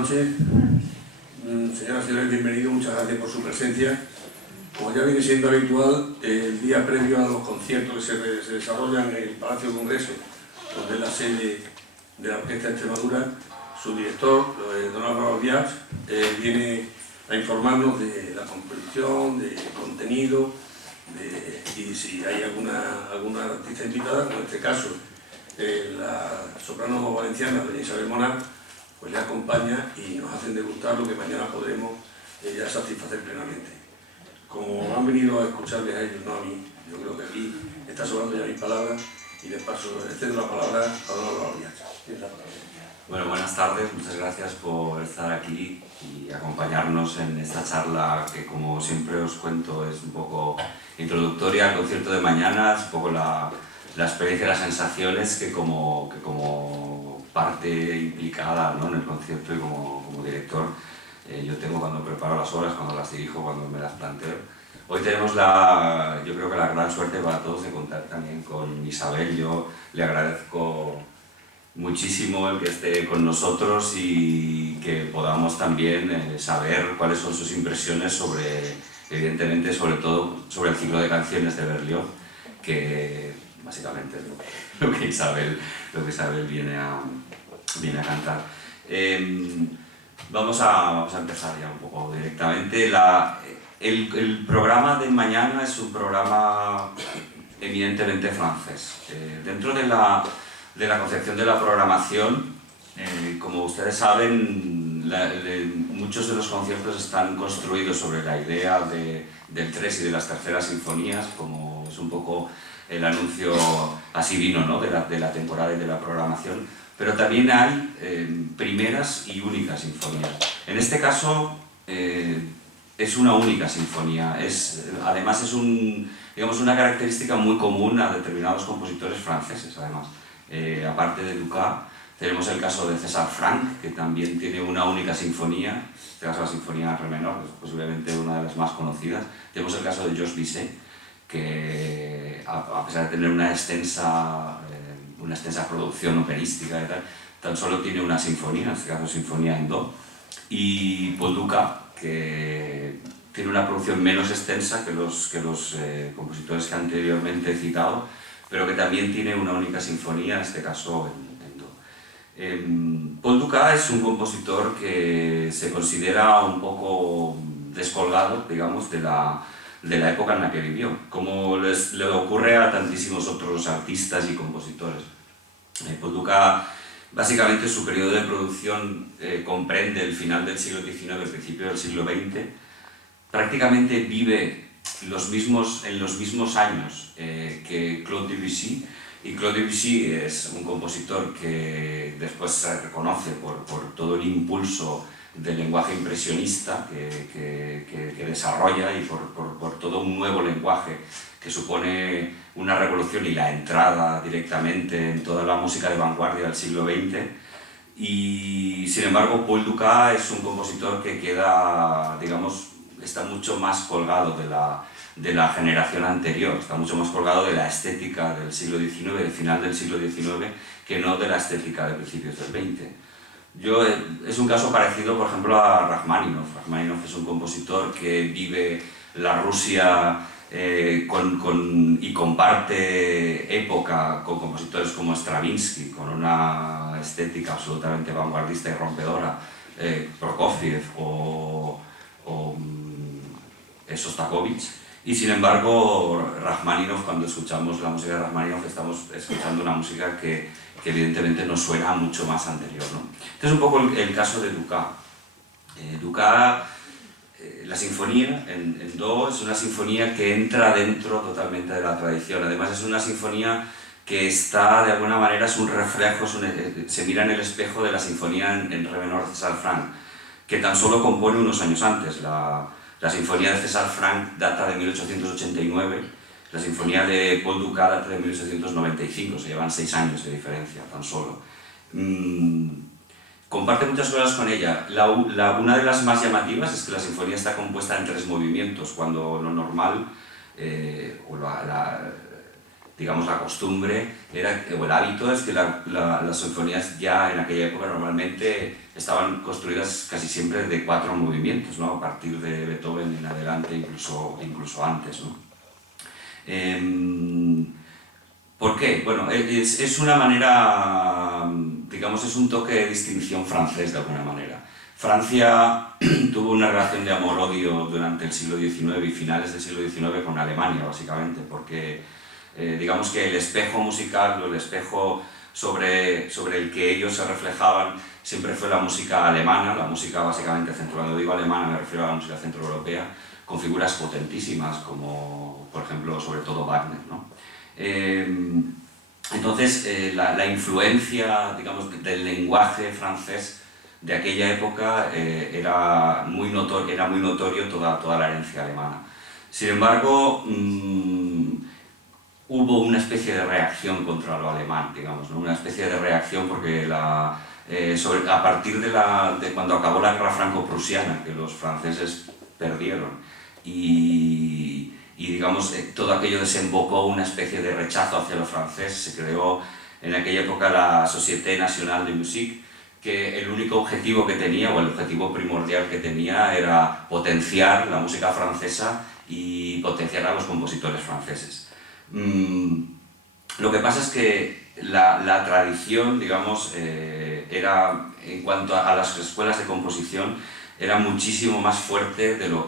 noches. Señoras y señores, bienvenidos, muchas gracias por su presencia. Como ya viene siendo habitual, el día previo a los conciertos que se desarrollan en el Palacio de Congreso, donde es la sede de la Orquesta de Extremadura, su director, don Álvaro Díaz, viene a informarnos de la composición, de contenido, y si hay alguna artista invitada, como en este caso la soprano valenciana, doña Isabel Monar, pues le acompaña y nos hacen degustar lo que mañana podremos ya satisfacer plenamente. Como han venido a escucharles a ellos, no a mí, yo creo que aquí está sobrando ya mis palabras y les paso, cedo la palabra a don Álvaro Díaz. Tienes la palabra. Bueno, buenas tardes, muchas gracias por estar aquí y acompañarnos en esta charla que, como siempre os cuento, es un poco introductoria al concierto de mañana, es un poco la experiencia y las sensaciones que como parte implicada, ¿no?, en el concierto y como director yo tengo cuando preparo las obras, cuando las dirijo, cuando me las planteo. Hoy tenemos yo creo que la gran suerte para todos de contar también con Isabel. Yo le agradezco muchísimo el que esté con nosotros y que podamos también saber cuáles son sus impresiones sobre, evidentemente, sobre todo sobre el ciclo de canciones de Berlioz, que básicamente es lo que Isabel viene a cantar. Vamos a empezar ya un poco directamente. El programa de mañana es un programa eminentemente francés. Dentro de la concepción de la programación, como ustedes saben, muchos de los conciertos están construidos sobre la idea del 3 y de las terceras sinfonías, como es un poco el anuncio así vino, ¿no?, de la temporada y de la programación, pero también hay primeras y únicas sinfonías. En este caso es una única sinfonía, además es una característica muy común a determinados compositores franceses, además. Aparte de Dukas, tenemos el caso de César Franck, que también tiene una única sinfonía, en este caso la sinfonía Re menor, que es posiblemente una de las más conocidas. Tenemos el caso de Georges Bizet, que a pesar de tener una extensa producción operística y tal, tan solo tiene una sinfonía, en este caso sinfonía en do, y Paul Dukas, que tiene una producción menos extensa que los compositores que anteriormente he citado, pero que también tiene una única sinfonía, en este caso en do. Paul Dukas es un compositor que se considera un poco descolgado, digamos, de la época en la que vivió, como le ocurre a tantísimos otros artistas y compositores. Paul Dukas, básicamente, su periodo de producción comprende el final del siglo XIX, el principio del siglo XX. Prácticamente vive en los mismos años que Claude Debussy, y Claude Debussy es un compositor que después se reconoce por todo el impulso del lenguaje impresionista que desarrolla y por todo un nuevo lenguaje que supone una revolución y la entrada directamente en toda la música de vanguardia del siglo XX. Y sin embargo, Paul Dukas es un compositor que está mucho más colgado de la generación anterior, está mucho más colgado de la estética del siglo XIX, del final del siglo XIX, que no de la estética de principios del XX. Es un caso parecido, por ejemplo, a Rachmaninoff. Rachmaninoff es un compositor que vive la Rusia y comparte época con compositores como Stravinsky, con una estética absolutamente vanguardista y rompedora, Prokofiev o Shostakovich. Y sin embargo, Rachmaninoff, cuando escuchamos la música de Rachmaninoff, estamos escuchando una música que evidentemente nos suena mucho más anterior, ¿no? Este es un poco el caso de Dukas. La sinfonía en do es una sinfonía que entra dentro totalmente de la tradición. Además, es una sinfonía que está, de alguna manera, es un reflejo, se mira en el espejo de la sinfonía en re menor de César Franck, que tan solo compone unos años antes. La sinfonía de César Franck data de 1889, la sinfonía de Paul Dukas data de 1895, se llevan 6 años de diferencia tan solo. Comparte muchas cosas con ella. Una de las más llamativas es que la sinfonía está compuesta en 3 movimientos, cuando lo normal digamos, la costumbre era, o el hábito es que las sinfonías ya en aquella época normalmente estaban construidas casi siempre de 4 movimientos, ¿no? A partir de Beethoven en adelante, incluso antes, ¿no? ¿Por qué? Bueno, es una manera, digamos, es un toque de distinción francés de alguna manera. Francia tuvo una relación de amor-odio durante el siglo XIX y finales del siglo XIX con Alemania, básicamente, porque digamos que el espejo musical o el espejo sobre el que ellos se reflejaban siempre fue la música alemana, la música básicamente cuando digo alemana me refiero a la música centroeuropea, con figuras potentísimas como, por ejemplo, sobre todo Wagner, ¿no? Entonces, la influencia, digamos, del lenguaje francés de aquella época era muy notorio toda la herencia alemana. Sin embargo, hubo una especie de reacción contra lo alemán, digamos, ¿no? Una especie de reacción porque a partir de cuando acabó la guerra franco-prusiana, que los franceses perdieron, y digamos, todo aquello desembocó una especie de rechazo hacia lo francés. Se creó en aquella época la Société Nationale de Musique, que el único objetivo que tenía, o el objetivo primordial que tenía, era potenciar la música francesa y potenciar a los compositores franceses. Lo que pasa es que la tradición, digamos, era, en cuanto a las escuelas de composición, era muchísimo más fuerte de lo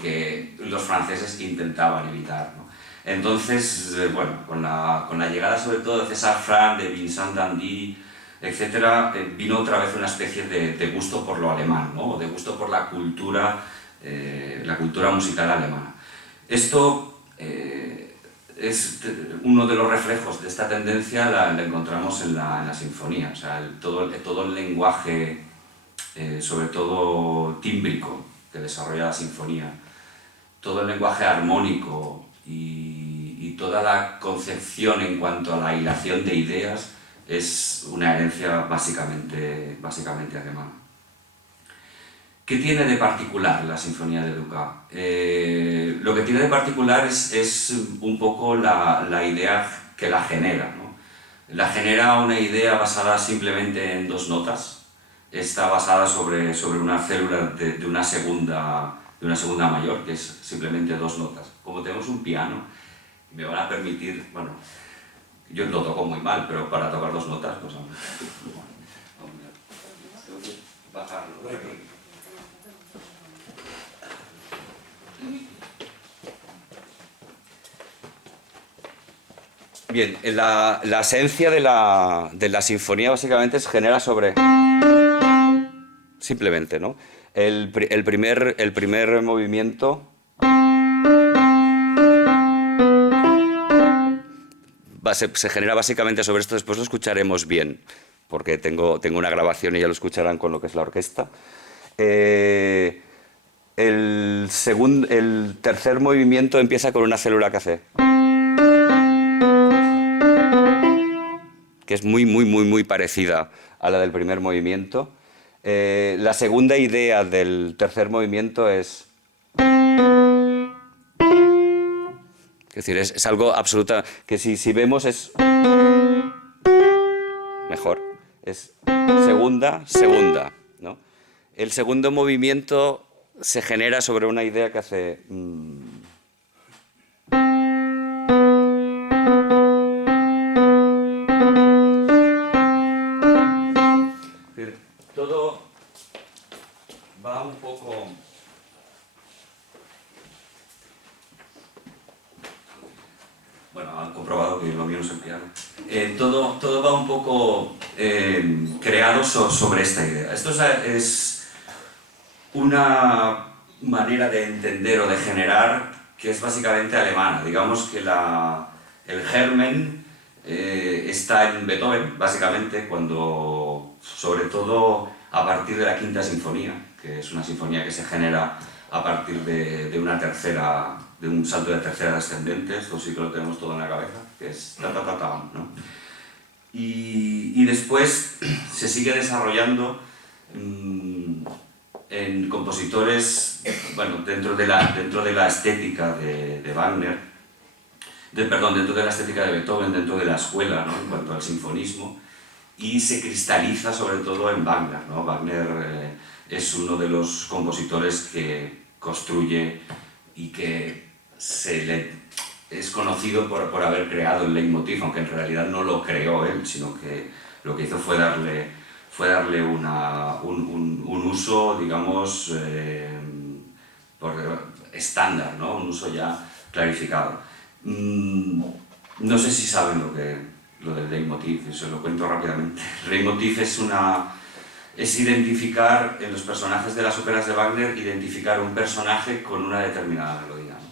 que los franceses intentaban evitar, ¿no? Entonces, bueno, con la llegada sobre todo de César Franck, de Vincent d'Indy, etc., vino otra vez una especie de gusto por lo alemán, ¿no? De gusto por la cultura musical alemana. Esto es uno de los reflejos de esta tendencia, la encontramos en la sinfonía, o sea, todo el lenguaje, sobre todo tímbrico, que desarrolla la sinfonía, todo el lenguaje armónico y toda la concepción en cuanto a la hilación de ideas es una herencia básicamente alemana. ¿Qué tiene de particular la Sinfonía de Dukas? Lo que tiene de particular es un poco la idea que la genera, ¿no? La genera una idea basada simplemente en 2 notas. Está basada sobre una célula de una segunda mayor, que es simplemente 2 notas. Como tenemos un piano, me van a permitir, bueno, yo lo toco muy mal, pero para tocar 2 notas, pues tengo que bajarlo. Bien, la esencia de la sinfonía básicamente se genera sobre... Simplemente, ¿no? El primer movimiento se genera básicamente sobre esto, después lo escucharemos bien, porque tengo una grabación y ya lo escucharán con lo que es la orquesta. El tercer movimiento empieza con una célula que hace... que es muy parecida a la del primer movimiento. La segunda idea del tercer movimiento es decir, es algo absoluta, que si vemos es mejor, es segunda, ¿no? El segundo movimiento se genera sobre una idea que hace... Todo va un poco... Bueno, han comprobado que lo mío no es el piano. Todo va un poco creado sobre esta idea. Esto es una manera de entender o de generar que es básicamente alemana. Digamos que el germen está en Beethoven, básicamente, cuando, sobre todo a partir de la quinta sinfonía, que es una sinfonía que se genera a partir de un salto de tercera descendente. Esto sí que lo tenemos todo en la cabeza, que es ta-ta-ta-ta, ¿no? Y después se sigue desarrollando en compositores, bueno, dentro de la estética de Wagner, dentro de la estética de Beethoven, dentro de la escuela, ¿no? En cuanto al sinfonismo, y se cristaliza sobre todo en Wagner, ¿no? Wagner es uno de los compositores que construye y que es conocido por haber creado el leitmotiv, aunque en realidad no lo creó él, sino que lo que hizo fue darle un uso, digamos, estándar, ¿no? Un uso ya clarificado. No sé si saben lo del leitmotiv, se lo cuento rápidamente. El leitmotiv es identificar en los personajes de las óperas de Wagner, identificar un personaje con una determinada melodía, ¿no?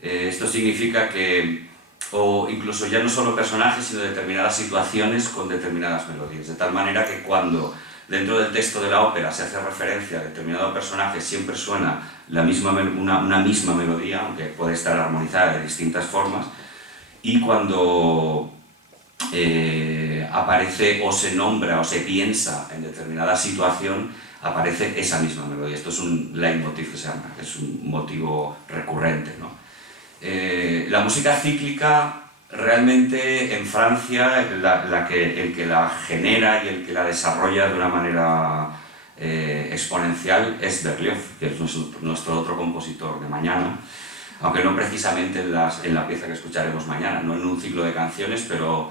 Esto significa que, o incluso ya no solo personajes, sino determinadas situaciones con determinadas melodías, de tal manera que cuando dentro del texto de la ópera se hace referencia a determinado personaje, siempre suena una misma melodía, aunque puede estar armonizada de distintas formas, y cuando aparece o se nombra o se piensa en determinada situación, aparece esa misma melodía. Esto es un leitmotiv, que se llama, es un motivo recurrente, ¿no? La música cíclica, realmente en Francia, el que la genera y el que la desarrolla de una manera exponencial es Berlioz, que es nuestro otro compositor de mañana, aunque no precisamente en la pieza que escucharemos mañana, no en un ciclo de canciones, pero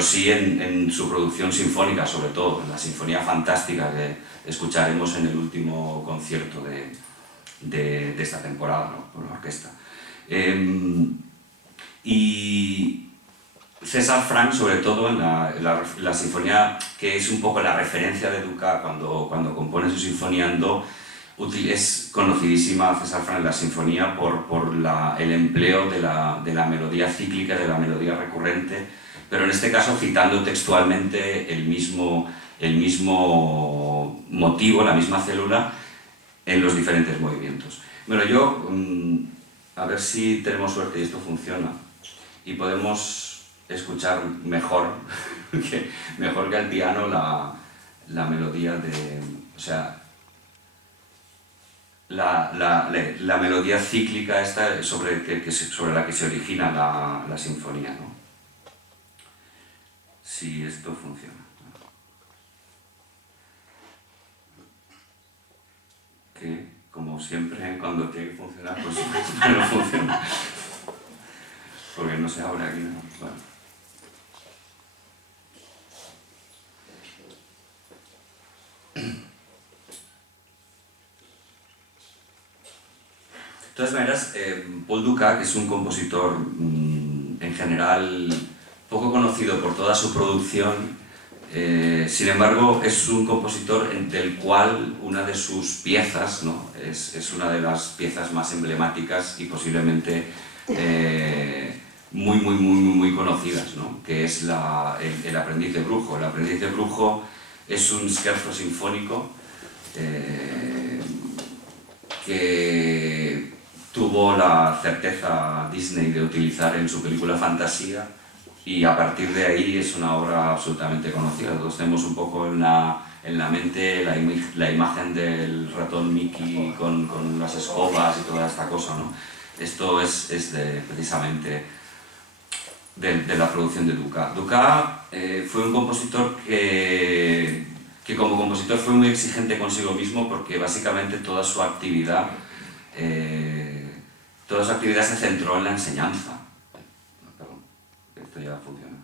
sí en su producción sinfónica, sobre todo, en la Sinfonía Fantástica que escucharemos en el último concierto de esta temporada, ¿no? Con la orquesta. Y César Franck, sobre todo en la sinfonía, que es un poco la referencia de Dukas cuando compone su sinfonía en do, es conocidísima César Franck en la sinfonía por el empleo de la melodía cíclica, de la melodía recurrente, pero en este caso citando textualmente el mismo motivo, la misma célula en los diferentes movimientos. Bueno, yo, a ver si tenemos suerte y esto funciona y podemos escuchar mejor que al piano la melodía o sea, la melodía cíclica esta sobre la que se origina la sinfonía, ¿no? Si esto funciona. Que, como siempre, cuando tiene que funcionar, pues no funciona. Porque no se abre aquí, ¿no? Bueno. De todas maneras, Paul Dukas, que es un compositor en general poco conocido por toda su producción, sin embargo es un compositor del cual una de sus piezas, ¿no? es una de las piezas más emblemáticas y posiblemente muy conocidas, ¿no? Que es el Aprendiz de Brujo. El Aprendiz de Brujo es un scherzo sinfónico que tuvo la certeza Disney de utilizar en su película Fantasía, y a partir de ahí es una obra absolutamente conocida. Todos tenemos un poco en la mente la imagen del ratón Mickey con las escobas y toda esta cosa, ¿no? Esto es precisamente de la producción de Dukas. Dukas fue un compositor que como compositor fue muy exigente consigo mismo, porque básicamente toda su actividad se centró en la enseñanza. Perdón, esto ya funciona.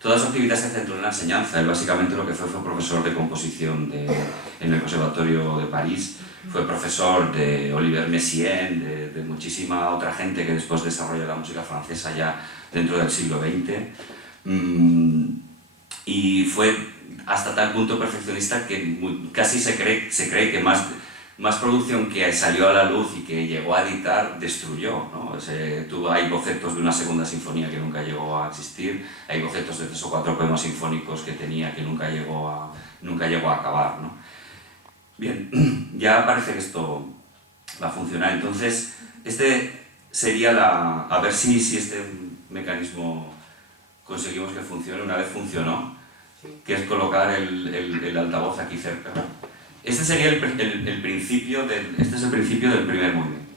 Toda su actividad se centró en la enseñanza. Él básicamente lo que fue profesor de composición en el Conservatorio de París, fue profesor de Olivier Messiaen, de muchísima otra gente que después desarrolló la música francesa ya dentro del siglo XX, y fue hasta tal punto perfeccionista que casi se cree que más producción que salió a la luz y que llegó a editar destruyó, ¿no? Hay bocetos de una segunda sinfonía que nunca llegó a existir, hay bocetos de 3 o 4 poemas sinfónicos que tenía que nunca llegó a acabar, ¿no? Bien, ya parece que esto va a funcionar. Entonces, este sería a ver si este mecanismo conseguimos que funcione. Una vez funcionó, que es colocar el altavoz aquí cerca. Este sería el principio este es el principio del primer movimiento.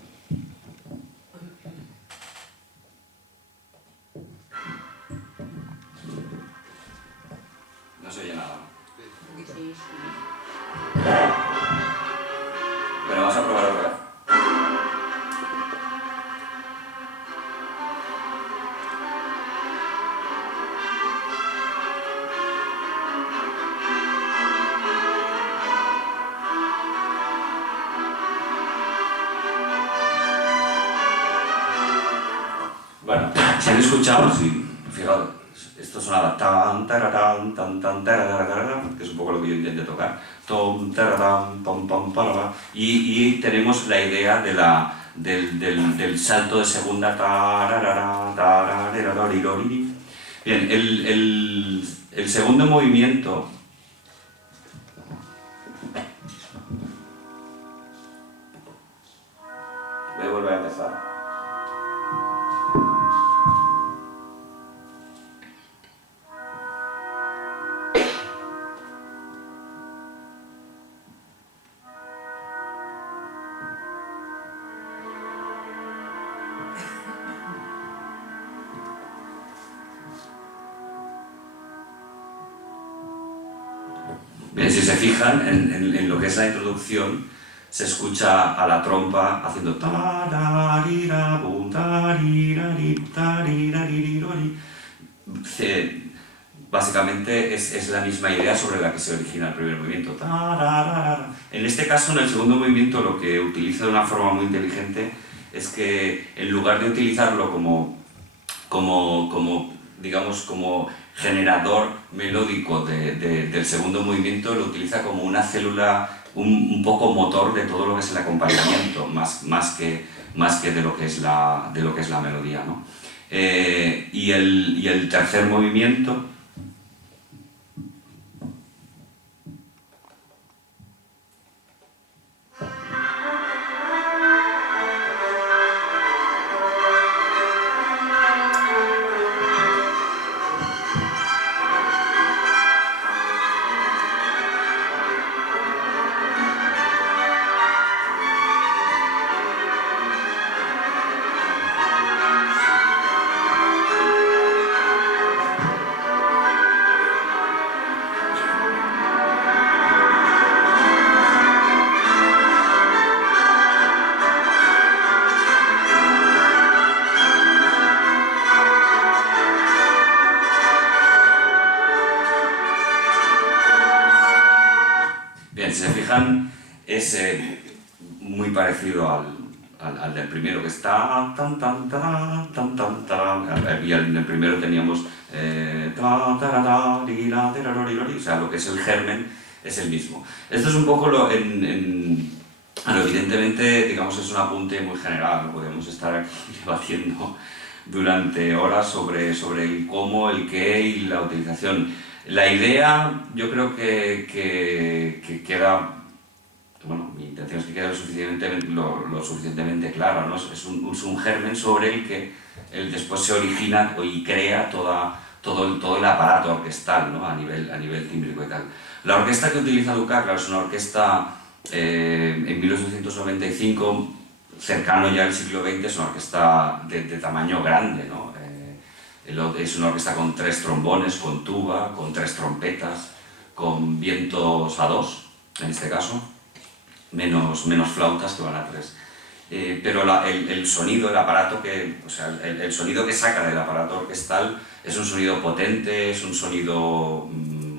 Si han escuchado, sí, fijaos, esto sonaba tan, taratán, tan, tan, tarararara, que es un poco lo que yo intenté tocar, tom, taratán, pom, pom, parara, y tenemos la idea de del salto de segunda, tararara, tarararararariri. Bien, el segundo movimiento. Voy a volver a empezar. Bien, si se fijan en lo que es la introducción, se escucha a la trompa haciendo básicamente es la misma idea sobre la que se origina el primer movimiento. En este caso, en el segundo movimiento, lo que utiliza de una forma muy inteligente es que en lugar de utilizarlo digamos, como generador melódico del segundo movimiento, lo utiliza como una célula un poco motor de todo lo que es el acompañamiento, más que de lo que es la melodía, ¿no? Y el tercer movimiento es muy parecido al del primero, que está tan tan tan tan tan tan, y en el primero teníamos o sea, lo que es el germen es el mismo. Esto es un poco evidentemente, digamos, es un apunte muy general, no podemos estar aquí debatiendo durante horas sobre el cómo, el qué y la utilización. La idea, yo creo que queda. Bueno, mi intención es que quede lo suficientemente clara, ¿no? Es un germen sobre el que después se origina y crea todo el aparato orquestal, ¿no? a nivel tímbrico y tal. La orquesta que utiliza Dukas, claro, es una orquesta en 1895, cercano ya al siglo XX, es una orquesta de tamaño grande, ¿no? Es una orquesta con 3 trombones, con tuba, con 3 trompetas, con vientos a 2, en este caso, menos flautas que van a 3. Pero el sonido, el aparato el sonido que saca del aparato orquestal es un sonido potente, es un sonido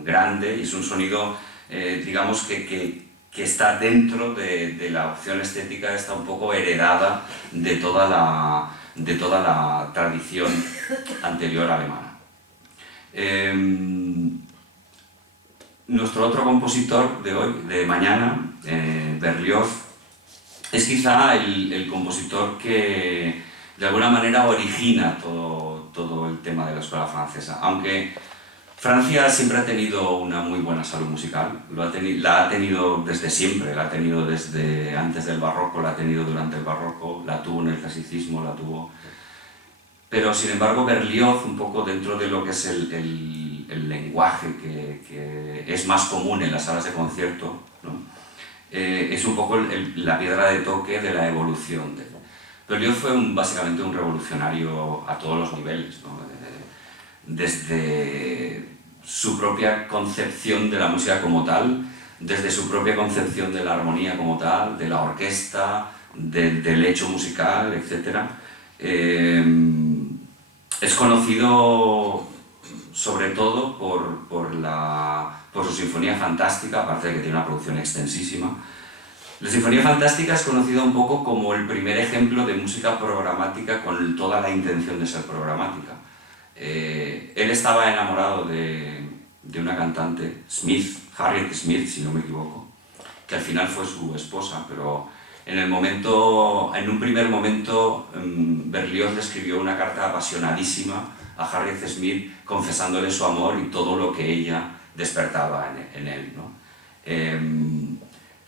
grande y es un sonido, digamos, que está dentro de la opción estética, está un poco heredada de toda la tradición anterior alemana. Nuestro otro compositor de mañana, Berlioz, es quizá el compositor que de alguna manera origina todo el tema de la escuela francesa, aunque Francia siempre ha tenido una muy buena salud musical, la ha tenido desde siempre, la ha tenido desde antes del barroco, la ha tenido durante el barroco, la tuvo en el clasicismo, la tuvo. Pero sin embargo Berlioz, un poco dentro de lo que es el lenguaje que es más común en las salas de concierto, ¿no? Es un poco la piedra de toque de la evolución. Berlioz fue básicamente un revolucionario a todos los niveles, ¿no? Desde su propia concepción de la música como tal, desde su propia concepción de la armonía como tal, de la orquesta, del hecho musical, etc. Es conocido sobre todo por su Sinfonía Fantástica, aparte de que tiene una producción extensísima, La Sinfonía Fantástica es conocida un poco como el primer ejemplo de música programática con toda la intención de ser programática. Él estaba enamorado de una cantante, Smith, Harriet Smith, si no me equivoco, que al final fue su esposa, pero en un primer momento, Berlioz le escribió una carta apasionadísima a Harriet Smith confesándole su amor y todo lo que ella despertaba en él, ¿no?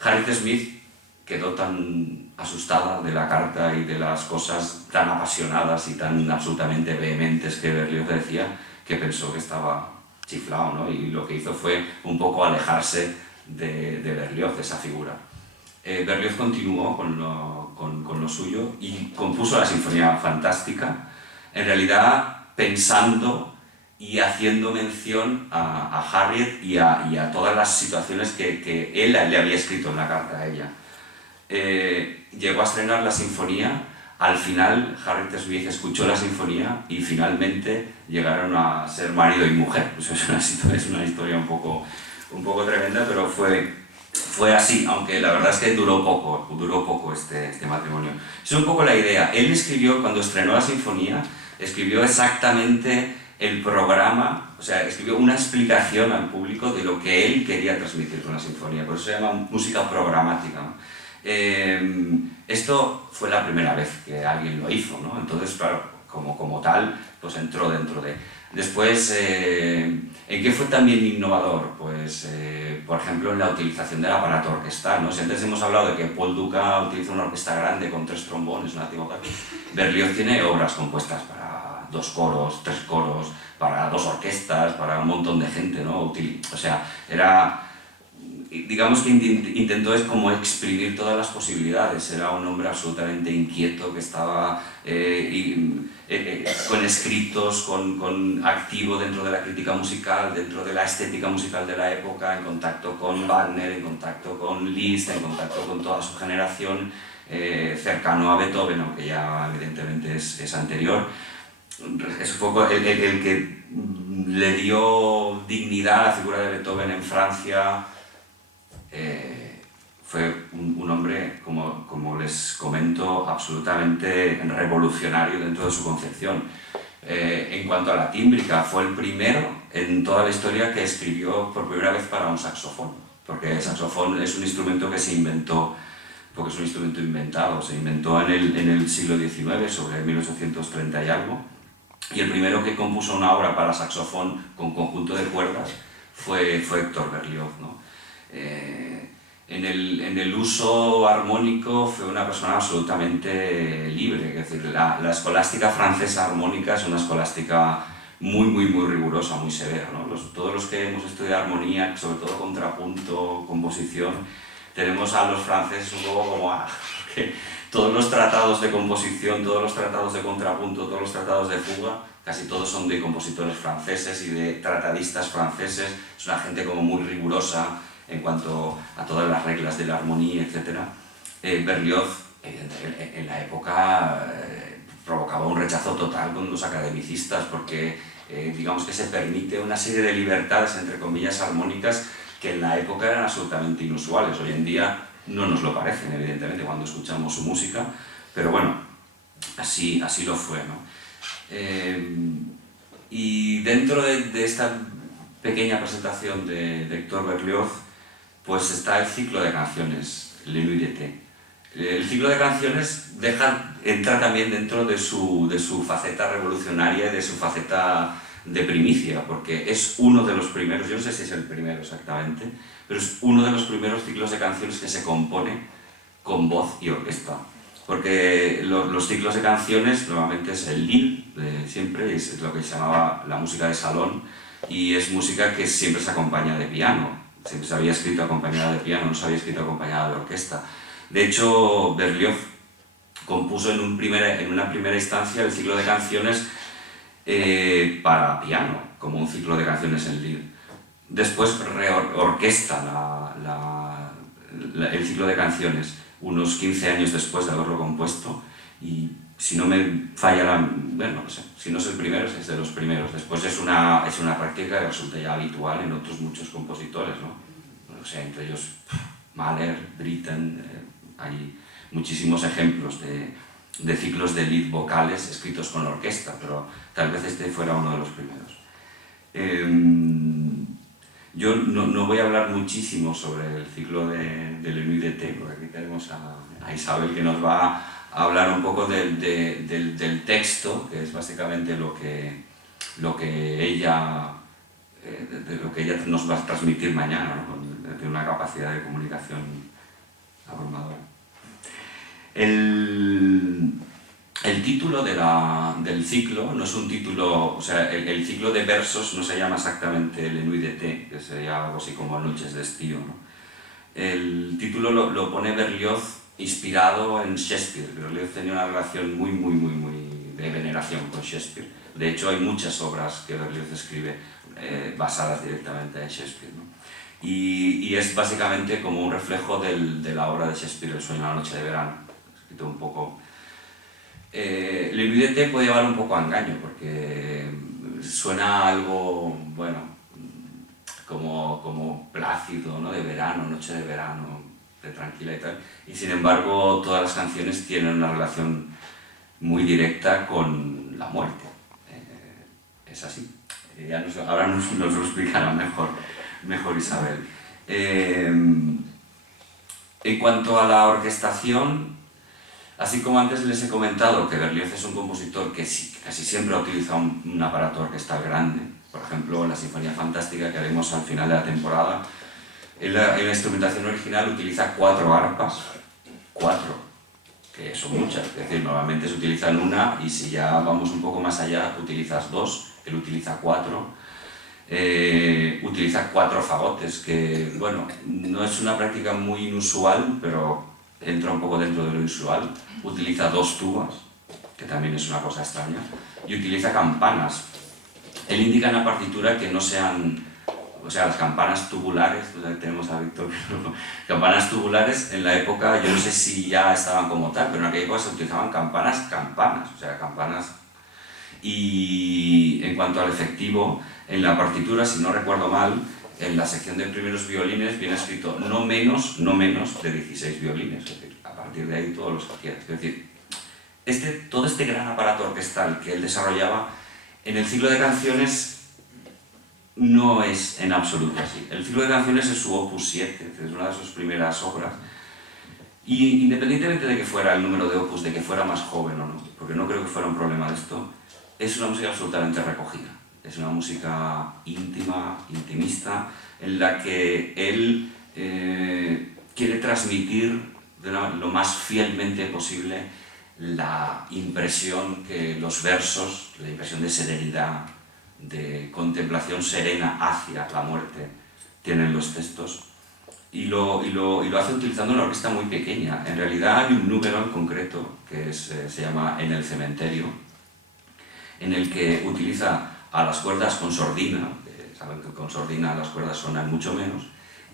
Harriet Smith quedó tan asustada de la carta y de las cosas tan apasionadas y tan absolutamente vehementes que Berlioz decía, que pensó que estaba chiflado, ¿no? Y lo que hizo fue un poco alejarse de Berlioz, de esa figura. Berlioz continuó con lo suyo y compuso la Sinfonía Fantástica, en realidad pensando y haciendo mención a Harriet y a todas las situaciones que él le había escrito en la carta a ella. Llegó a estrenar la sinfonía, al final Harriet Smith escuchó la sinfonía y finalmente llegaron a ser marido y mujer. Pues es una historia un poco tremenda, pero fue así, aunque la verdad es que duró poco este matrimonio. Es un poco la idea. Él escribió, cuando estrenó la sinfonía, escribió exactamente el programa, o sea, escribió una explicación al público de lo que él quería transmitir con la sinfonía, por eso se llama música programática, ¿no? Esto fue la primera vez que alguien lo hizo, ¿no? Entonces, claro, como tal, pues entró dentro de... Después, ¿en qué fue también innovador? Pues, por ejemplo, en la utilización del aparato orquestal, ¿no? Si antes hemos hablado de que Paul Duka utiliza una orquesta grande con 3 trombones, una vocal, Berlioz tiene obras compuestas para 2 coros, 3 coros, para 2 orquestas, para un montón de gente, ¿no? O sea, era... Digamos que intentó como exprimir todas las posibilidades. Era un hombre absolutamente inquieto que estaba con escritos, activo dentro de la crítica musical, dentro de la estética musical de la época, en contacto con Wagner, en contacto con Liszt, en contacto con toda su generación, cercano a Beethoven, aunque ya evidentemente es anterior. Es un poco el que le dio dignidad a la figura de Beethoven en Francia. Fue un hombre, como les comento, absolutamente revolucionario dentro de su concepción. En cuanto a la tímbrica, fue el primero en toda la historia que escribió por primera vez para un saxofón, porque el saxofón es un instrumento que se inventó, porque es un instrumento inventado, se inventó en el siglo XIX, sobre 1830 y algo, y el primero que compuso una obra para saxofón con conjunto de cuerdas fue Héctor Berlioz, ¿no? En el uso armónico fue una persona absolutamente libre, es decir, la escolástica francesa armónica es una escolástica muy rigurosa, muy severa, ¿no? Todos los que hemos estudiado armonía, sobre todo contrapunto, composición, tenemos a los franceses un poco como porque todos los tratados de composición, todos los tratados de contrapunto, todos los tratados de fuga, casi todos son de compositores franceses y de tratadistas franceses. Es una gente como muy rigurosa en cuanto a todas las reglas de la armonía, etc. Berlioz, en la época, provocaba un rechazo total con los academicistas porque digamos que se permite una serie de libertades, entre comillas, armónicas que en la época eran absolutamente inusuales. Hoy en día no nos lo parecen, evidentemente, cuando escuchamos su música, pero bueno, así lo fue, ¿no? Y dentro de esta pequeña presentación de Héctor Berlioz, pues está el ciclo de canciones, Le Nuit d'été. El ciclo de canciones entra también dentro de su faceta revolucionaria y de su faceta de primicia, porque es uno de los primeros, yo no sé si es el primero exactamente, pero es uno de los primeros ciclos de canciones que se compone con voz y orquesta. Porque los ciclos de canciones normalmente es el lied, siempre es lo que se llamaba la música de salón, y es música que siempre se acompaña de piano. Siempre se había escrito acompañada de piano, no se había escrito acompañada de orquesta. De hecho, Berlioz compuso en una primera instancia el ciclo de canciones para piano, como un ciclo de canciones en lied. Después reorquesta el ciclo de canciones unos 15 años después de haberlo compuesto, y si no me falla bueno, no sé, si no es el primero, es de los primeros. Después es una práctica que resulta ya habitual en otros muchos compositores, ¿no? O sea, entre ellos Mahler, Britten, hay muchísimos ejemplos de ciclos de lead vocales escritos con la orquesta, pero tal vez este fuera uno de los primeros. Yo no voy a hablar muchísimo sobre el ciclo de Le Nuit d'été, porque aquí tenemos a Isabel que nos va a hablar un poco del texto, que es básicamente lo que ella nos va a transmitir mañana, ¿no? De una capacidad de comunicación abrumadora. El título del ciclo no es un título, o sea, el ciclo de versos no se llama exactamente Le Nuit d'été, que sería algo así como Noches de estío, ¿no? El título lo pone Berlioz inspirado en Shakespeare. Berlioz tenía una relación muy de veneración con Shakespeare. De hecho, hay muchas obras que Berlioz escribe basadas directamente en Shakespeare, ¿no? Y es básicamente como un reflejo de la obra de Shakespeare, El sueño de la noche de verano, escrito un poco. Le Nuit d'été puede llevar un poco a engaño, porque suena algo, bueno, como plácido, ¿no? De verano, noche de verano, de tranquila y tal. Y sin embargo, todas las canciones tienen una relación muy directa con la muerte. Es así. Ahora nos lo explicará mejor Isabel. En cuanto a la orquestación, así como antes les he comentado que Berlioz es un compositor que casi siempre ha utilizado un aparato orquestal grande, por ejemplo en la Sinfonía Fantástica que haremos al final de la temporada, en la instrumentación original utiliza 4 arpas, 4, que son muchas, es decir, normalmente se utilizan una y si ya vamos un poco más allá utilizas 2, él utiliza 4. Utiliza 4 fagotes, que bueno, no es una práctica muy inusual, pero entra un poco dentro de lo usual. Utiliza 2 tubas, que también es una cosa extraña, y utiliza campanas. Él indica en la partitura que no sean, o sea, las campanas tubulares, tenemos a Víctor, campanas tubulares en la época, yo no sé si ya estaban como tal, pero en aquella época se utilizaban campanas, o sea, campanas. Y en cuanto al efectivo, en la partitura, si no recuerdo mal, en la sección de primeros violines viene escrito no menos de 16 violines, es decir, a partir de ahí todos los que quieras. Es decir, todo este gran aparato orquestal que él desarrollaba, en el ciclo de canciones no es en absoluto así. El ciclo de canciones es su opus 7, es una de sus primeras obras. Y independientemente de que fuera el número de opus, de que fuera más joven o no, porque no creo que fuera un problema de esto, es una música absolutamente recogida. Es una música íntima, intimista, en la que él quiere transmitir lo más fielmente posible la impresión que los versos, la impresión de serenidad, de contemplación serena hacia la muerte, tienen los textos. Y lo hace utilizando una orquesta muy pequeña. En realidad hay un número en concreto que se llama En el cementerio, en el que utiliza a las cuerdas con sordina, que saben que con sordina las cuerdas sonan mucho menos,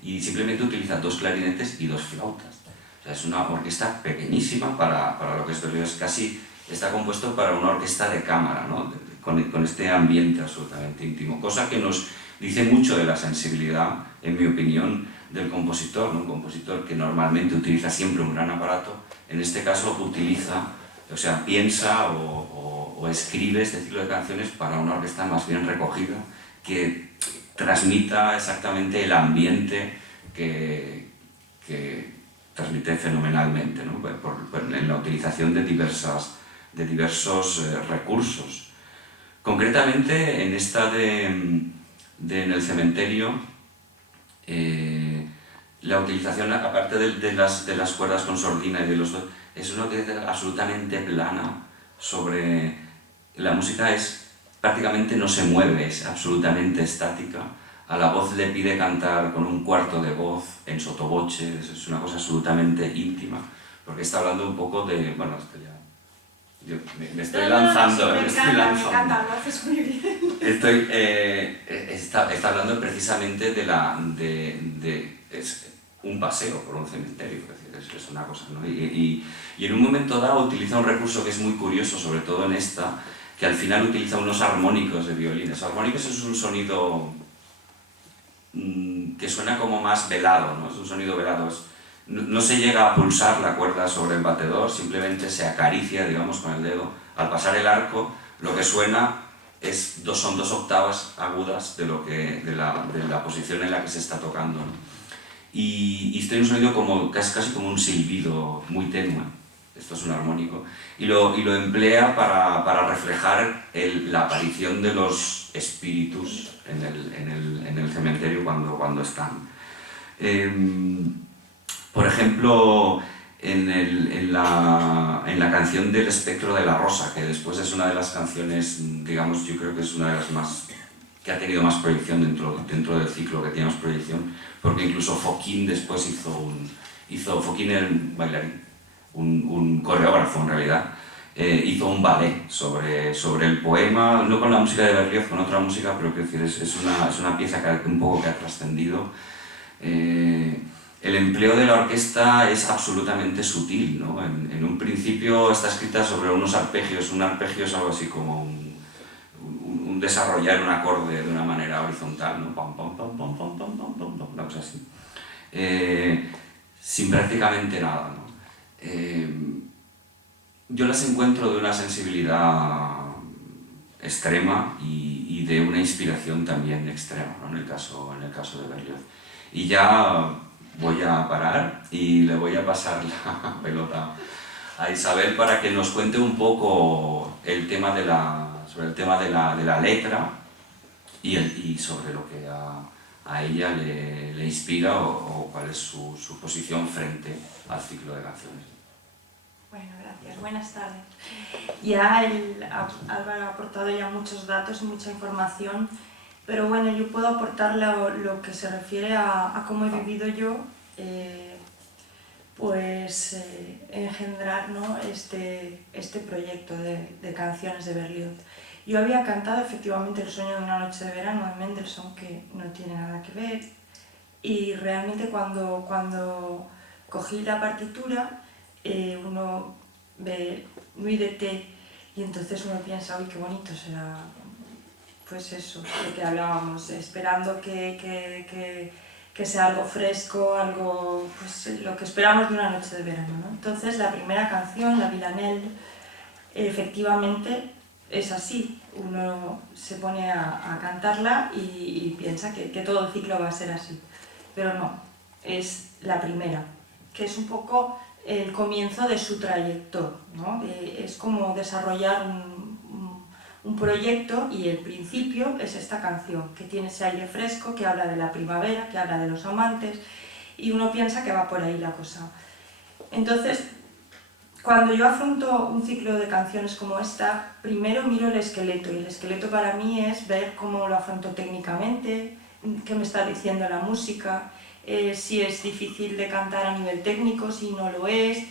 y simplemente utiliza 2 clarinetes y 2 flautas. O sea, es una orquesta pequeñísima para lo que es Berlioz, casi está compuesto para una orquesta de cámara, ¿no? con este ambiente absolutamente íntimo, cosa que nos dice mucho de la sensibilidad, en mi opinión, del compositor, ¿no? Un compositor que normalmente utiliza siempre un gran aparato, en este caso piensa o escribe este ciclo de canciones para una orquesta más bien recogida, que transmita exactamente el ambiente que transmite fenomenalmente, ¿no? En la utilización de diversos recursos. Concretamente, en esta En el cementerio, la utilización, aparte de las cuerdas con sordina y de los dos, es una utilización absolutamente plana sobre... La música prácticamente no se mueve, es absolutamente estática. A la voz le pide cantar con un cuarto de voz, en sottovoce, es una cosa absolutamente íntima, porque está hablando un poco de... Bueno, esto ya... Yo me estoy lanzando. Me encanta, lo haces muy bien. Está hablando precisamente es un paseo por un cementerio, es una cosa, ¿no? Y en un momento dado utiliza un recurso que es muy curioso, sobre todo en esta, que al final utiliza unos armónicos de violines. Armónicos es un sonido que suena como más velado, ¿no? Es un sonido velado, no se llega a pulsar la cuerda sobre el batedor, simplemente se acaricia, digamos, con el dedo. Al pasar el arco, lo que suena son 2 octavas agudas de la posición en la que se está tocando, ¿no? Y tiene un sonido como, casi como un silbido muy tenue. Esto es un armónico. Y lo emplea para reflejar la aparición de los espíritus en el cementerio cuando están. Por ejemplo, en la canción del espectro de la rosa, que después es una de las canciones, digamos, yo creo que es una de las más que ha tenido más proyección dentro del ciclo, que tiene más proyección, porque incluso Fokine después Fokine era un bailarín, un coreógrafo en realidad, hizo un ballet sobre el poema, no con la música de Berlioz, con otra música, pero quiero decir, es una pieza que un poco que ha trascendido. El empleo de la orquesta es absolutamente sutil, ¿no? En un principio está escrita sobre unos arpegios. Un arpegio es algo así como un desarrollar un acorde de una manera horizontal, ¿no? Pam, pam, pam, pam, pam, pam, pam, pam, pam, una cosa así. Sin prácticamente nada, ¿no? Yo las encuentro de una sensibilidad extrema y de una inspiración también extrema, ¿no? en el caso de Berlioz. Y ya voy a parar y le voy a pasar la pelota a Isabel para que nos cuente un poco sobre el tema de la letra y sobre lo que a ella le inspira o cuál es su posición frente al ciclo de canciones. Bueno, gracias. Buenas tardes. Ya Álvaro ha aportado ya muchos datos y mucha información, pero bueno, yo puedo aportar lo que se refiere a cómo he vivido yo, engendrar, ¿no? este proyecto de canciones de Berlioz. Yo había cantado efectivamente El sueño de una noche de verano de Mendelssohn, que no tiene nada que ver, y realmente cuando cogí la partitura, uno ve Nuit d'été y entonces uno piensa, uy, qué bonito será, pues eso, de que hablábamos, esperando que sea algo fresco, algo, pues lo que esperamos de una noche de verano, ¿no? Entonces la primera canción, la Villanelle, efectivamente es así, uno se pone a cantarla y piensa que todo el ciclo va a ser así, pero no, es la primera, que es un poco el comienzo de su trayectoria, ¿no? Es como desarrollar un proyecto y el principio es esta canción, que tiene ese aire fresco, que habla de la primavera, que habla de los amantes, y uno piensa que va por ahí la cosa. Entonces, cuando yo afronto un ciclo de canciones como esta, primero miro el esqueleto, y el esqueleto para mí es ver cómo lo afronto técnicamente, qué me está diciendo la música, si es difícil de cantar a nivel técnico, si no lo es,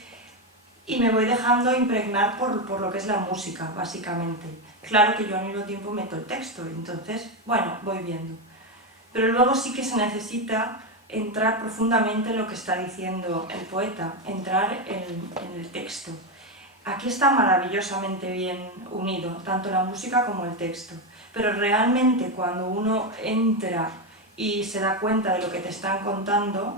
y me voy dejando impregnar por lo que es la música, básicamente. Claro que yo al mismo tiempo meto el texto, entonces, bueno, voy viendo. Pero luego sí que se necesita entrar profundamente en lo que está diciendo el poeta, entrar en el texto. Aquí está maravillosamente bien unido, tanto la música como el texto. Pero realmente cuando uno entra y se da cuenta de lo que te están contando,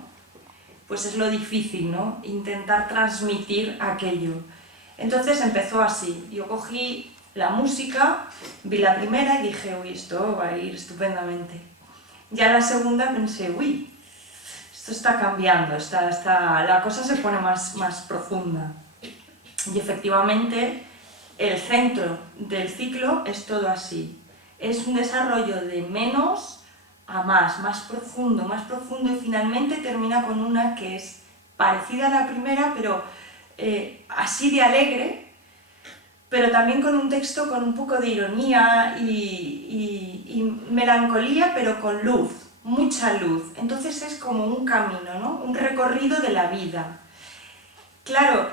pues es lo difícil, ¿no? Intentar transmitir aquello. Entonces empezó así. Yo cogí la música, vi la primera y dije, uy, esto va a ir estupendamente. Ya la segunda pensé, uy, esto está cambiando, la cosa se pone más profunda. Y efectivamente, el centro del ciclo es todo así. Es un desarrollo de menos a más profundo, y finalmente termina con una que es parecida a la primera, pero así de alegre, pero también con un texto con un poco de ironía y melancolía, pero con luz, mucha luz. Entonces es como un camino, ¿no? Un recorrido de la vida. Claro,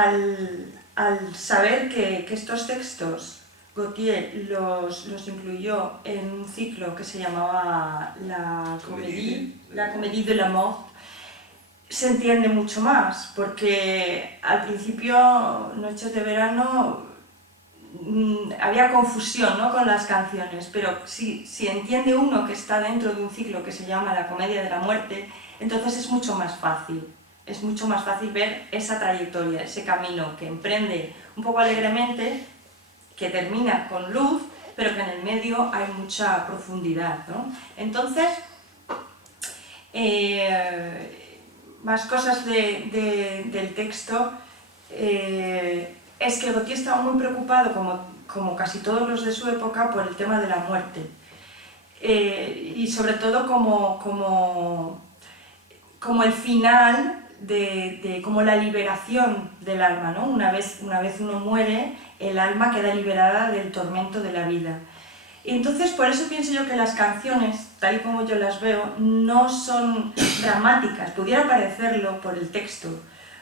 al saber que estos textos Gautier los incluyó en un ciclo que se llamaba la Comédie de la Mort, se entiende mucho más, porque al principio, Noches de verano, había confusión, ¿no?, con las canciones, pero si entiende uno que está dentro de un ciclo que se llama la Comedia de la Muerte, entonces es mucho más fácil es mucho más fácil ver esa trayectoria, ese camino que emprende un poco alegremente, que termina con luz, pero que en el medio hay mucha profundidad, ¿no? Entonces, más cosas del texto, es que Gautier estaba muy preocupado, como casi todos los de su época, por el tema de la muerte. Y sobre todo como el final como la liberación del alma, ¿no? Una vez uno muere, el alma queda liberada del tormento de la vida. Y entonces, por eso pienso yo que las canciones, tal y como yo las veo, no son dramáticas. Pudiera parecerlo por el texto,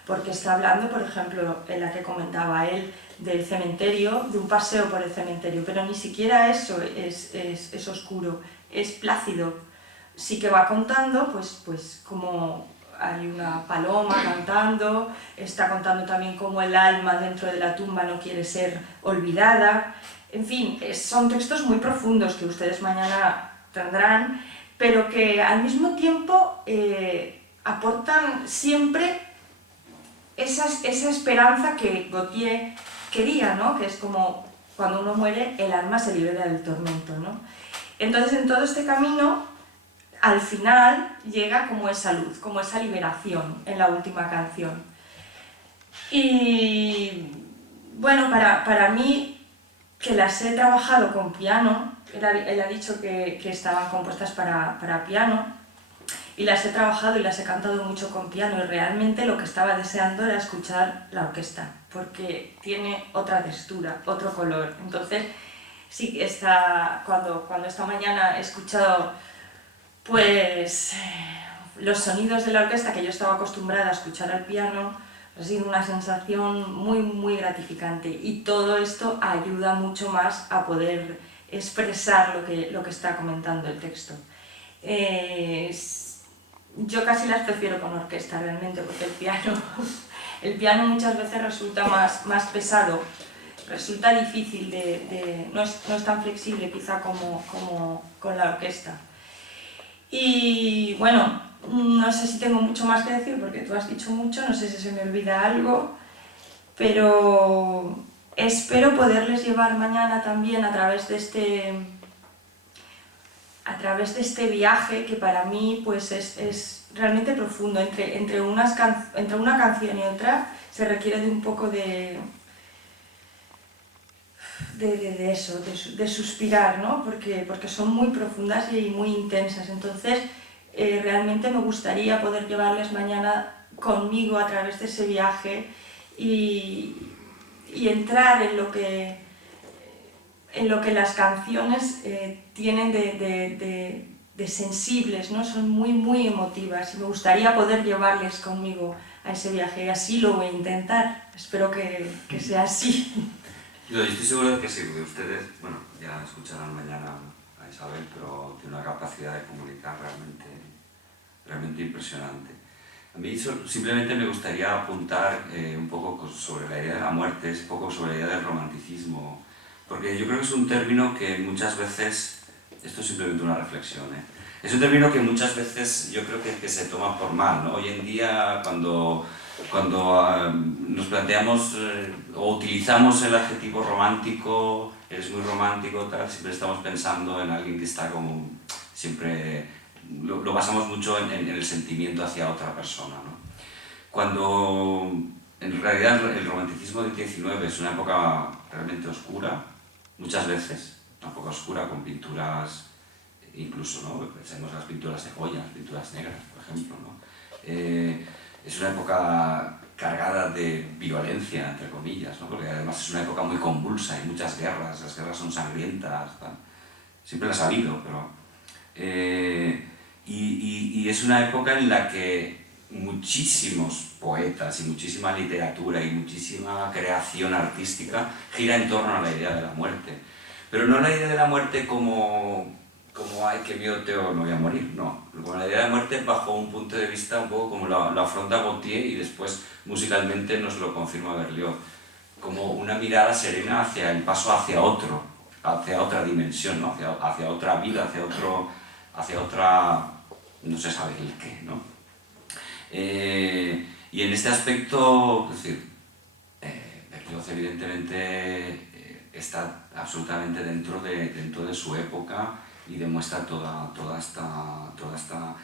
porque está hablando, por ejemplo, en la que comentaba él, del cementerio, de un paseo por el cementerio, pero ni siquiera eso es oscuro, es plácido. Sí que va contando, pues como hay una paloma cantando, está contando también cómo el alma dentro de la tumba no quiere ser olvidada. En fin, son textos muy profundos que ustedes mañana tendrán, pero que al mismo tiempo aportan siempre esa esperanza que Gautier quería, ¿no? Que es como cuando uno muere, el alma se libera del tormento, ¿no? Entonces, en todo este camino, al final llega como esa luz, como esa liberación en la última canción. Y bueno, para mí, que las he trabajado con piano, él ha dicho que estaban compuestas para piano, y las he trabajado y las he cantado mucho con piano, y realmente lo que estaba deseando era escuchar la orquesta, porque tiene otra textura, otro color. Entonces, sí, cuando esta mañana he escuchado pues los sonidos de la orquesta que yo estaba acostumbrada a escuchar al piano, ha sido una sensación muy, muy gratificante, y todo esto ayuda mucho más a poder expresar lo que está comentando el texto. Yo casi las prefiero con orquesta realmente, porque el piano muchas veces resulta más pesado, resulta difícil, no es tan flexible quizá como con la orquesta. Y bueno, no sé si tengo mucho más que decir porque tú has dicho mucho, no sé si se me olvida algo, pero espero poderles llevar mañana también a través de este viaje, que para mí pues es realmente profundo. Entre una canción y otra se requiere de un poco de eso, de suspirar, ¿no? Porque son muy profundas y muy intensas. Entonces, realmente me gustaría poder llevarles mañana conmigo a través de ese viaje y entrar en lo que las canciones tienen de sensibles, ¿no? Son muy, muy emotivas, y me gustaría poder llevarles conmigo a ese viaje, y así lo voy a intentar. Espero que sea así. Yo estoy seguro de que sí, porque ustedes, bueno, ya escucharán mañana a Isabel, pero tiene una capacidad de comunicar realmente impresionante. A mí simplemente me gustaría apuntar un poco sobre la idea de la muerte, un poco sobre la idea del romanticismo, porque yo creo que es un término que muchas veces, esto es simplemente una reflexión, es un término que muchas veces yo creo que se toma por mal, ¿no? Hoy en día, cuando nos planteamos o utilizamos el adjetivo romántico, eres muy romántico, tal, siempre estamos pensando en alguien que está como siempre, lo basamos mucho en el sentimiento hacia otra persona, ¿no? Cuando en realidad el romanticismo del XIX es una época realmente oscura, muchas veces, una época oscura con pinturas, incluso, ¿no? Pensemos en las pinturas de Goya, pinturas negras, por ejemplo, ¿no? Es una época cargada de violencia, entre comillas, ¿no? Porque además es una época muy convulsa, hay muchas guerras, las guerras son sangrientas, tal. Siempre las ha habido, pero... y es una época en la que muchísimos poetas y muchísima literatura y muchísima creación artística gira en torno a la idea de la muerte. Pero no la idea de la muerte como ay, qué miedo tengo, me voy a morir, no. Con la idea de la muerte bajo un punto de vista un poco como lo afronta Gautier, y después musicalmente nos lo confirma Berlioz, como una mirada serena hacia el paso hacia otra dimensión, ¿no? hacia otra vida, hacia otra, no se sabe el qué, ¿no? Y en este aspecto, es decir, Berlioz evidentemente está absolutamente dentro de su época y demuestra toda esta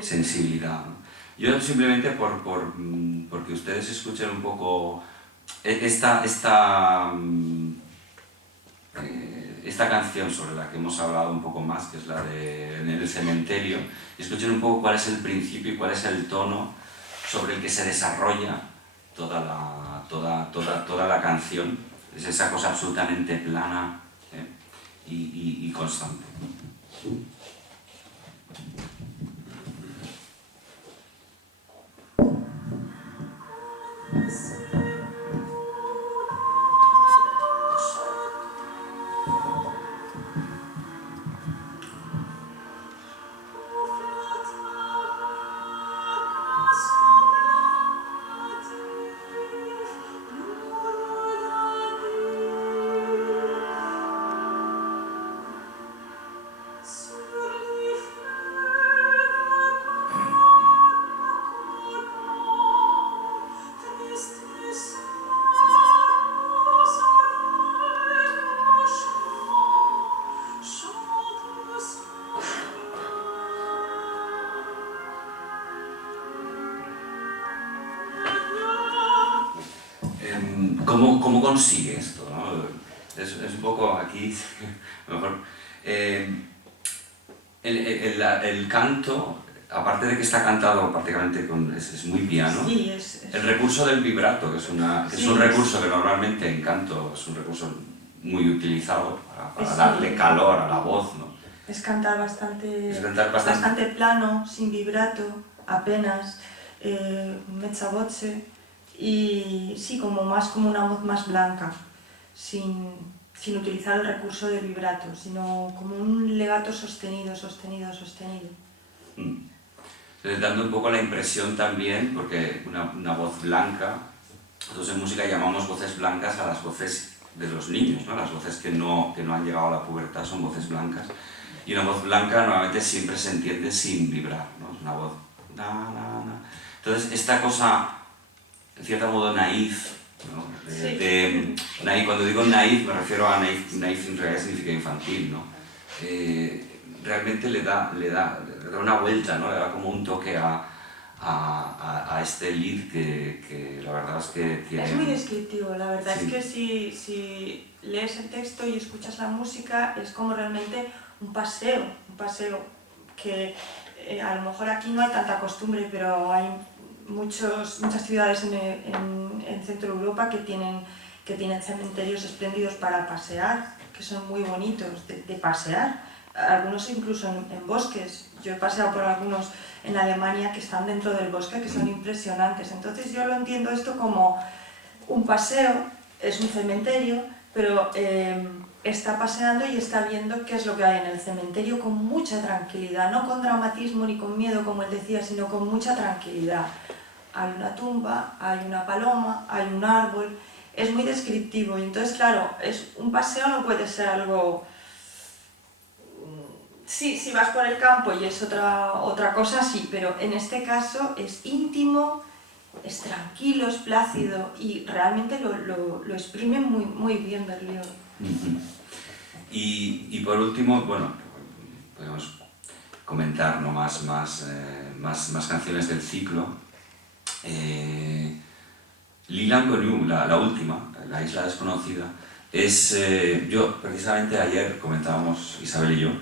sensibilidad, ¿no? Yo simplemente porque ustedes escuchen un poco esta canción sobre la que hemos hablado un poco más, que es la de En el cementerio, y escuchen un poco cuál es el principio y cuál es el tono sobre el que se desarrolla toda la canción. Es esa cosa absolutamente plana y constante. ¿Cómo consigue esto, ¿no? Es un poco aquí, a lo mejor, el canto, aparte de que está cantado prácticamente es muy piano, Sí, el recurso del vibrato, que es un recurso que normalmente en canto es un recurso muy utilizado para darle calor a la voz, ¿no? Es cantar bastante plano, sin vibrato, apenas, mezza voce, y sí, más como una voz más blanca, sin utilizar el recurso del vibrato, sino como un legato sostenido. Dando un poco la impresión también, porque una voz blanca, nosotros en música llamamos voces blancas a las voces de los niños, ¿no? Las voces que no han llegado a la pubertad son voces blancas, y una voz blanca normalmente siempre se entiende sin vibrar, ¿no? Es una voz na. Entonces esta cosa, en cierto modo naif, ¿no? Naif, cuando digo naif me refiero a naif en realidad significa infantil, ¿no? Realmente le da una vuelta, ¿no? Le da como un toque a este lead que la verdad es que tiene... Es muy descriptivo, la verdad. Sí. Es que si lees el texto y escuchas la música es como realmente un paseo que a lo mejor aquí no hay tanta costumbre, pero hay muchas ciudades en Centro Europa que tienen cementerios espléndidos para pasear, que son muy bonitos de pasear, algunos incluso en bosques. Yo he paseado por algunos en Alemania que están dentro del bosque, que son impresionantes. Entonces yo lo entiendo esto como un paseo, es un cementerio, pero está paseando y está viendo qué es lo que hay en el cementerio con mucha tranquilidad, no con dramatismo ni con miedo, como él decía, sino con mucha tranquilidad. Hay una tumba, hay una paloma, hay un árbol, es muy descriptivo. Y entonces, claro, un paseo no puede ser algo... Sí, si vas por el campo y es otra cosa, sí, pero en este caso es íntimo, es tranquilo, es plácido y realmente lo exprime muy bien Berlioz. Y por último, bueno, podemos comentar, ¿no? más canciones del ciclo. L'Île Inconnue, la última, La Isla Desconocida, es... yo precisamente ayer comentábamos, Isabel y yo,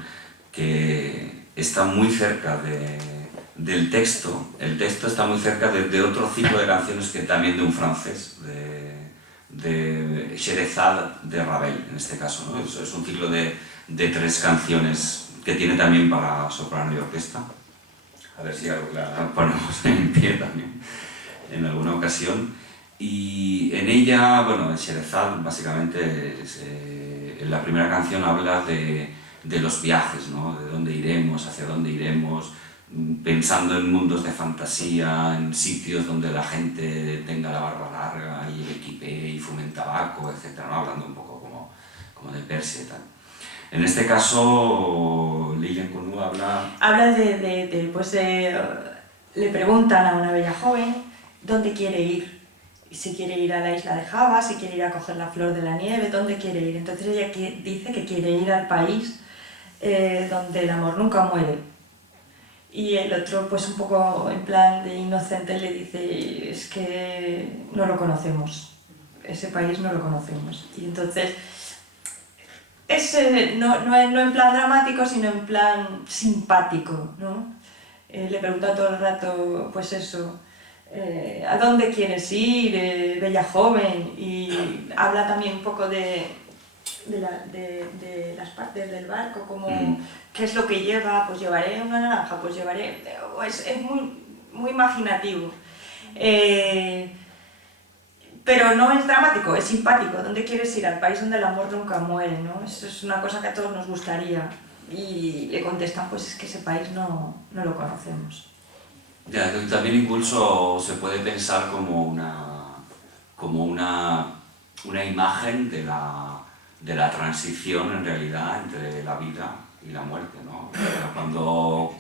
que está muy cerca del texto. El texto está muy cerca de otro ciclo de canciones que también de un francés, de Scheherazade de Ravel, en este caso, ¿no? Es un ciclo de 3 canciones que tiene también para soprano y orquesta. A ver si algo la ponemos en pie también en alguna ocasión. Y en ella, bueno, en Scheherazade básicamente en la primera canción habla de los viajes, ¿no? De dónde iremos, hacia dónde iremos, pensando en mundos de fantasía, en sitios donde la gente tenga la barba larga y equipee y fumen tabaco, etc., ¿no? Hablando un poco como de Persia y tal. En este caso, L'Île Inconnue habla Habla le preguntan a una bella joven dónde quiere ir. Si quiere ir a la isla de Java, si quiere ir a coger la flor de la nieve, dónde quiere ir. Entonces ella dice que quiere ir al país donde el amor nunca muere. Y el otro, pues un poco en plan de inocente, le dice, es que no lo conocemos, ese país no lo conocemos. Y entonces, no en plan dramático, sino en plan simpático, ¿no? Le pregunta todo el rato, pues eso, ¿a dónde quieres ir, bella joven? Y habla también un poco de las partes del barco, como qué es lo que lleva, pues llevaré una naranja, pues llevaré... Es muy, muy imaginativo. Pero no es dramático, es simpático. ¿Dónde quieres ir? Al país donde el amor nunca muere, ¿no? Eso es una cosa que a todos nos gustaría. Y le contestan, pues es que ese país no lo conocemos. Ya, también incluso se puede pensar como una imagen de la transición en realidad entre la vida y la muerte, ¿no? Cuando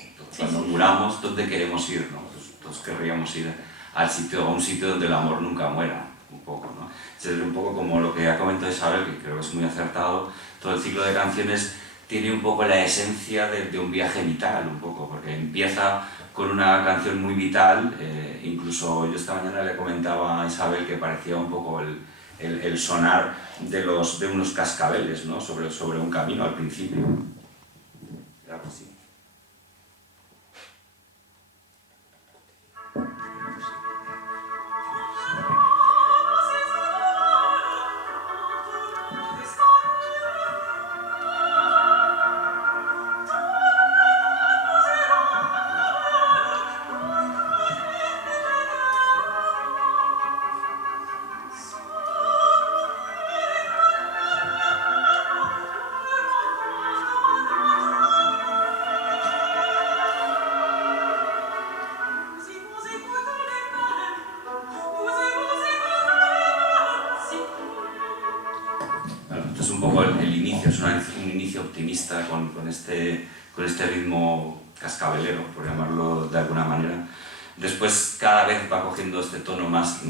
muramos, ¿dónde queremos ir, no? Todos querríamos ir a un sitio donde el amor nunca muera, un poco, ¿no? Es un poco como lo que ha comentado Isabel, que creo que es muy acertado. Todo el ciclo de canciones tiene un poco la esencia de un viaje vital, un poco, porque empieza con una canción muy vital. Incluso yo esta mañana le comentaba a Isabel que parecía un poco el sonar de unos cascabeles, ¿no? sobre un camino al principio. Era así. Es un poco el inicio, es un inicio optimista con este ritmo cascabelero, por llamarlo de alguna manera. Después cada vez va cogiendo este tono más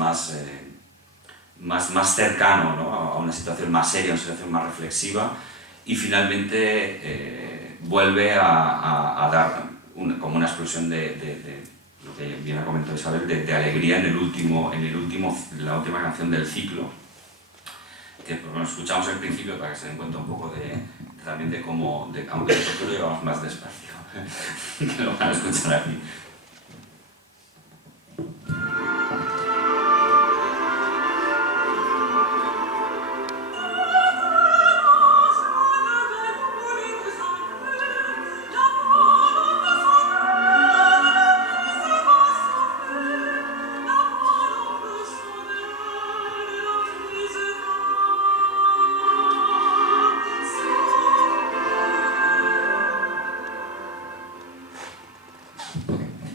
cercano, ¿no? A una situación más seria, una situación más reflexiva, y finalmente vuelve a dar como una explosión de lo que bien ha comentado Isabel, de alegría en la última canción del ciclo, que bueno, escuchamos al principio para que se den cuenta un poco también de cómo, aunque nosotros lo llevamos más despacio, que lo van a escuchar aquí.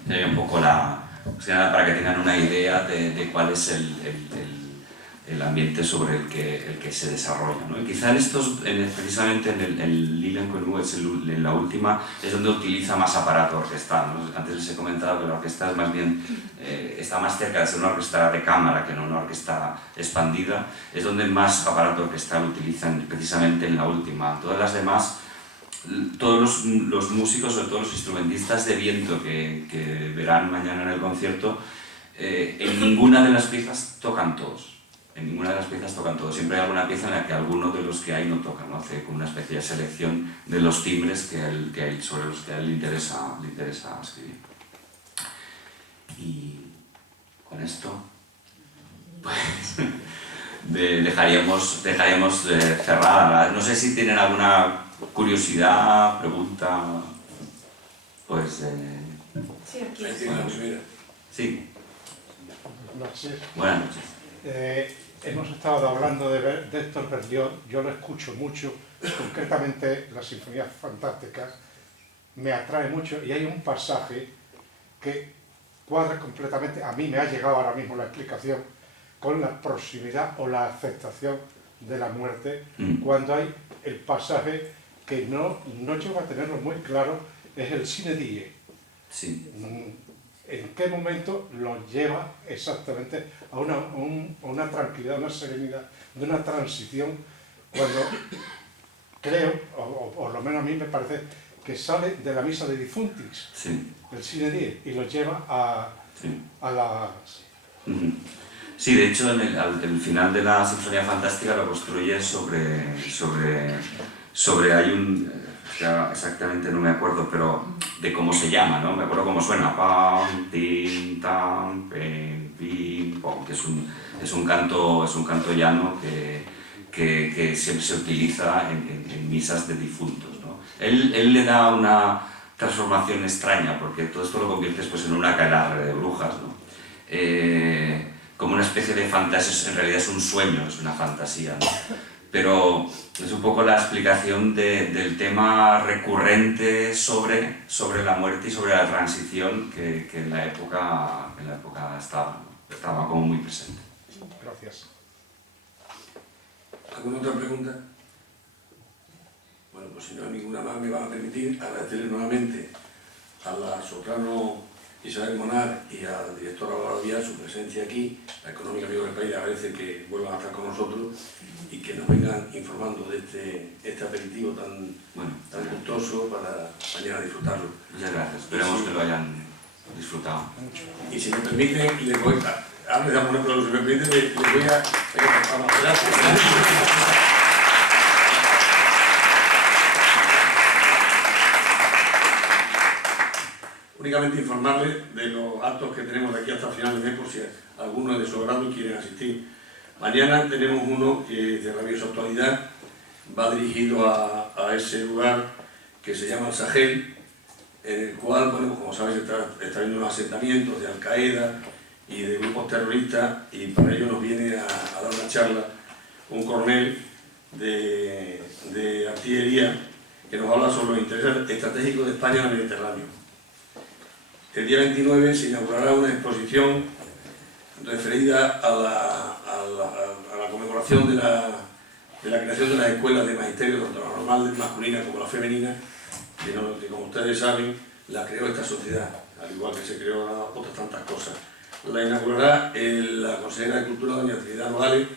Sería un poco para que tengan una idea de cuál es el ambiente sobre el que se desarrolla, ¿no? Y quizá precisamente en el Lille en Quenu, en la última, es donde utiliza más aparato orquestal, ¿no? Antes les he comentado que la orquesta es más bien, está más cerca de ser una orquesta de cámara que no una orquesta expandida. Es donde más aparato orquestal utilizan precisamente en la última. Todas las demás, todos los músicos o todos los instrumentistas de viento que verán mañana en el concierto, en ninguna de las piezas tocan todos. En ninguna de las piezas tocan todos. Siempre hay alguna pieza en la que alguno de los que hay no toca, ¿no? Hace como una especie de selección de los timbres sobre los que a él le interesa escribir. Y con esto, pues, dejaríamos cerrada. No sé si tienen alguna curiosidad, pregunta, pues... Sí, aquí Ahí tiene la primera. Sí. Buenas noches. Buenas noches. Hemos estado hablando de Héctor Berlioz. Yo lo escucho mucho, concretamente las Sinfonías Fantásticas me atrae mucho, y hay un pasaje que cuadra completamente, a mí me ha llegado ahora mismo la explicación, con la proximidad o la aceptación de la muerte, cuando hay el pasaje que no llego a tenerlo muy claro, es el sine die. Sí. en qué momento lo lleva exactamente a una tranquilidad, una serenidad, de una transición, cuando creo, o por lo menos a mí me parece, que sale de la misa de difuntis, Sí. del Sine Die, y lo lleva a las... Sí, de hecho, el final de la Sinfonía Fantástica lo construye sobre hay un... ya exactamente no me acuerdo, pero de cómo se llama, ¿no? Me acuerdo cómo suena. Pam, tin, tam, pim, pim, pom, que es un canto llano que siempre se utiliza en misas de difuntos, ¿no? Él le da una transformación extraña, porque todo esto lo conviertes pues, en una aquelarre de brujas, ¿no? Como una especie de fantasía, en realidad es un sueño, es una fantasía, ¿no? Pero es un poco la explicación del tema recurrente sobre la muerte y sobre la transición que en la época estaba como muy presente. Gracias. ¿Alguna otra pregunta? Bueno, pues si no hay ninguna más, me van a permitir agradecerle nuevamente a la soprano Isabel Monar y al director Álvaro Díaz su presencia aquí. La Económica Amigo del País agradece que vuelvan a estar con nosotros y que nos vengan informando de este aperitivo tan gustoso para mañana disfrutarlo. Muchas gracias, esperemos que lo hayan disfrutado. Y si me permiten, les voy a... Ahora le damos un aplauso, si me permiten, les voy a... Gracias. Únicamente informarles de los actos que tenemos de aquí hasta final de mes, por si alguno de su agrado quieren asistir. Mañana tenemos uno que de rabiosa actualidad va dirigido a ese lugar que se llama el Sahel, en el cual, bueno, como sabéis, está habiendo unos asentamientos de Al-Qaeda y de grupos terroristas, y para ello nos viene a dar una charla un coronel de artillería que nos habla sobre los intereses estratégicos de España en el Mediterráneo. El día 29 se inaugurará una exposición referida a la conmemoración de la creación de las escuelas de magisterio, tanto la normal masculina como la femenina, que como ustedes saben, la creó esta sociedad, al igual que se creó otras tantas cosas. La inaugurará la consejera de Cultura, doña Trinidad Nogales,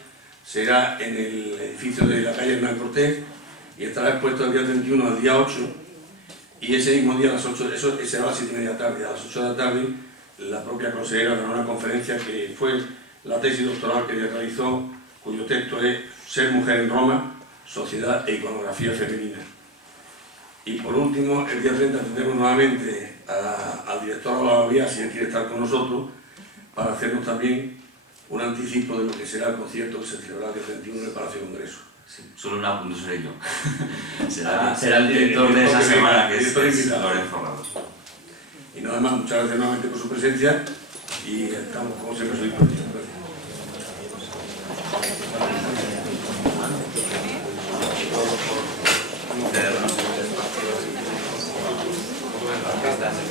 será en el edificio de la calle Hernán Cortés y estará expuesto el día 31 al día 8. Y ese mismo día a las 8, eso será a las 7:30 de la tarde. A las 8 de la tarde, la propia consejera dará una conferencia que fue la tesis doctoral que ella realizó, cuyo texto es Ser mujer en Roma, sociedad e iconografía femenina. Y por último, el día 30 tendremos nuevamente al director Álvaro Díaz, si él quiere estar con nosotros, para hacernos también un anticipo de lo que será el concierto que se celebrará el día 31 en el Palacio de Congreso. Sí, solo un apunto seré yo. será el director de esa semana, que es Lorenzo Ramos. Y nada más, muchas gracias nuevamente por su presencia y estamos, como siempre, a su disposición. Gracias.